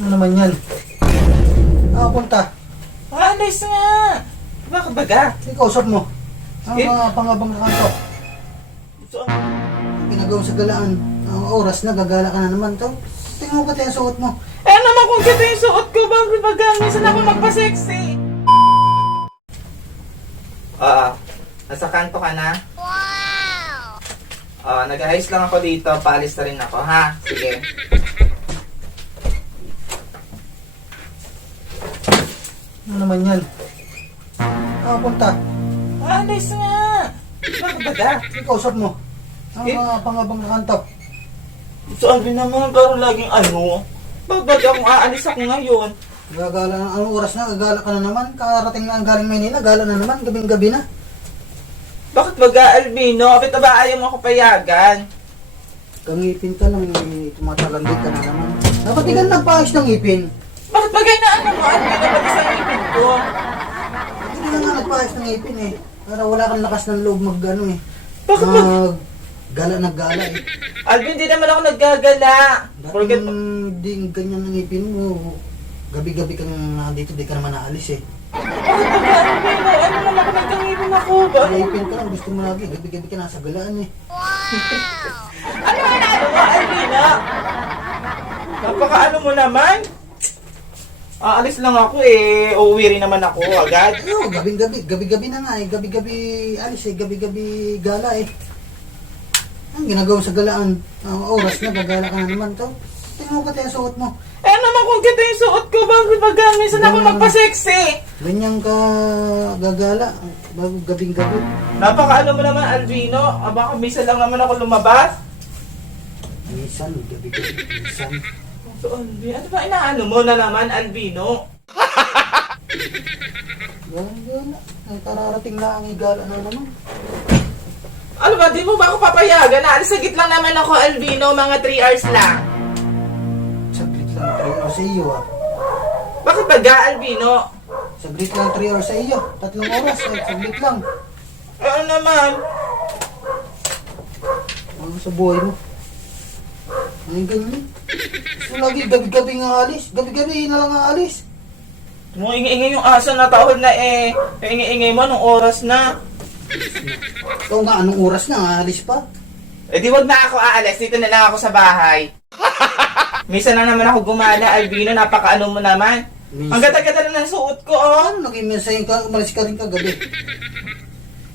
Ano naman yan? Punta. Alis nga! Bakit baga? Ikaw, usap mo. Ang Eh? mga pangabang na kanto. So, Pinagawa sa galaan. Ang oras na, gagala ka na naman. Tingnan mo ka tayo suot mo. eh naman kung gito yung suot ko, bakit baga? Minsan ako magpa-sexy. Nasa kanto ka na? Wow! Nag-ayos lang ako dito, paalis na rin ako, ha? Sige. Ano naman yan? Punta. Alis nga! Bakit baga? Ikaw, usap mo. Ang Eh? mga pangabang na kanto. Saan din naman, parang laging ano? Bakit baga kung aalis ako ngayon? Gagala na. Anong oras na? Gagala ka na naman. Karating na ang galing Maynila. Gala na naman. Gabing-gabi na. Bakit baga, Albino? Kapit ba ayaw mo ako payagan? Kangipin ka lang. Tumatalandig ka na naman. Dapat di ka nagpaayos ng ngipin. Bakit bagay na ano mo, Albino? Pati sa ipin ko. Hindi ka nga nagpaayos ng ngipin eh. Para wala kang lakas ng loob mag-ano eh. Bakit ba? Gala eh. Alvin, di naman ako naggagala. Forget Bakit di ganyan ang ngipin mo? Gabi-gabi kang nandito, di ka naman naalis eh. Bakit baga, Albino? Ano naman kung nagkangipin ako? Bakit? Ngipin ka lang, gusto mo lagi. Gabi-gabi ka nasa galaan eh. Ano ba na ano mo, Albino? Napaka-ano mo naman? Aalis lang ako eh. Uuwi rin naman ako agad. Ano, gabi-gabi na nga eh. Gabi-gabi alis eh. Gabi-gabi gala eh. Ang ginagawa sa galaan. Ang oras na, gagala ka na naman to. Tingnan mo ka tayo suot mo. Eh naman kung gito yung suot ko, bakit baga? Minsan ako magpa-sexy. Ganyan ka gagala. Bago gabing-gabi. Napaka-ano mo naman, Albino? Baka minsan lang naman ako lumabas. Minsan, gabi-gabi. Minsan. So, Albino, ano ba inaano mo na naman, Albino? Gala. Ay, kararating na ang igala na naman. Ano ba, di mo ba ako papayagan? Naalis sa lang naman ako, Albino, mga 3 hours lang. Saglit lang 3 hours sa iyo ah. Bakit baga, Albino? Saglit lang 3 hours sa iyo. 3 oras eh. Saglit lang. Ano naman? Ano sa buhay mo? Ano yung ganyan? So lagi gabi-gabi nga alis. Gabi-gabi na lang nga alis. Mo ingay yung asa na taon na eh. Ingay mo nung oras na. Ikaw nga, anong oras na? Alis pa? Eh di wag na ako aalis. Dito na lang ako sa bahay. Minsan na naman ako gumala, Albino. Napaka-ano mo naman. Ang ganda-ganda na ng suot ko, oh. Ano naging mensahe ka? Umalis ka rin kagabi.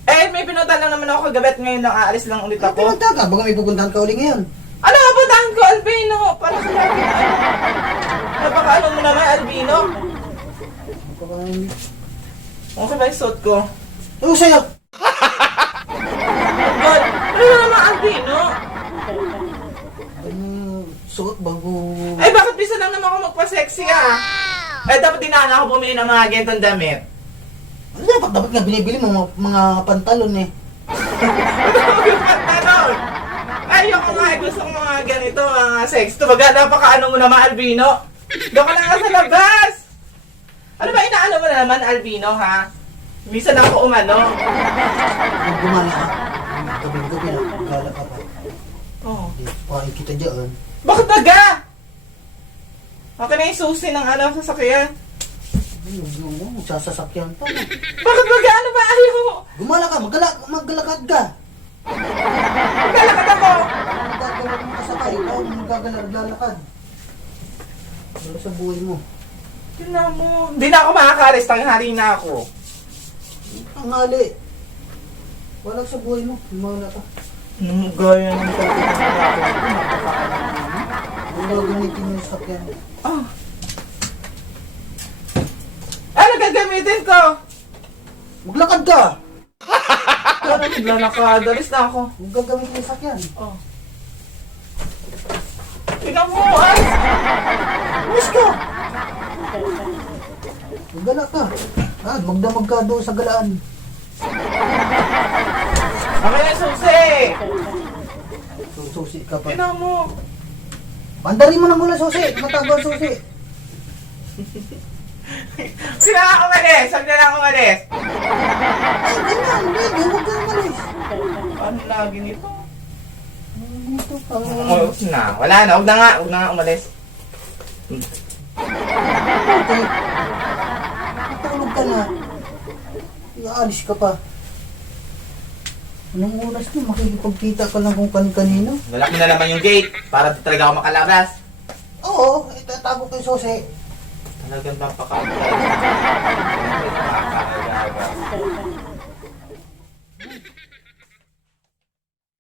Eh, may pinutan lang naman ako kagabi at ngayon lang aalis lang ulit Ano ako. pinunta ka? Baka may pupuntahan ka uli ngayon. Ano nga puntahan ko, Albino? Para sa lagi na ano. Napaka-ano mo naman, Albino. Okay ba yung suot ko? Ano sa'yo? God, ano na naman, Albino? Ano suot bago... Eh, bakit bisa lang naman ako magpa-sexy, ah? Eh, dapat dinaan ako bumili ng mga gantong damit. Ano dapat nga binibili mo mga pantalon eh. Pantalon! Ayoko nga, gusto ko mga ganito, mga sex. Tumaga, napaka-ano mo naman, Albino? Doon ka na nga sa labas! Ano ba inaano mo na naman, Albino, ha? Minsan ako umano. Kung gumala ka, gabi-gabi na, gala ka pa. Oh. Pahay kita dyan. Bakit taga? Okay na yung susi ng ano, sasakyan. Ano, sasasakyan pa. No? Bakit baga? Ano ba ayaw mo? Gumala ka, maglalakad ka. Maglalakad ako! Magagawa mo kasakay, ikaw maglalakad. Wala sa buhay mo. Tignan mo. Hindi na ako makaka-arrest. Tanghari na ako. Ang hali. Wala sa buhay mo, gumala ka. Gaya ng Wala gamitin yung sakyan. Ah. Ano gagamitin ko? Maglakad ka! Ano maglalakad? Alis na ako. Huwag gagamitin yung sakyan. Oh. Tignan mo, ay! Alis ka! Magala ka. Magdamag ka doon sa galaan. Kami na susi! Susi ka pa. Tignan mo. Pandarin mo na muna susi. Matago ang susi. Sila lang umalis! Saan na lang umalis? Ay, ganyan. Hindi. Huwag ka umalis. Ano lagi nito? Dito pa. Oh, na. Wala na. Huwag na nga umalis. ate. Natulog ka na. Iaalis ka pa. Anong oras na? Makikipagkita ka lang kung kanino. Malaki na naman yung gate para di talaga ako makalabas. Oo, itatago ko yung susi. Talagang napaka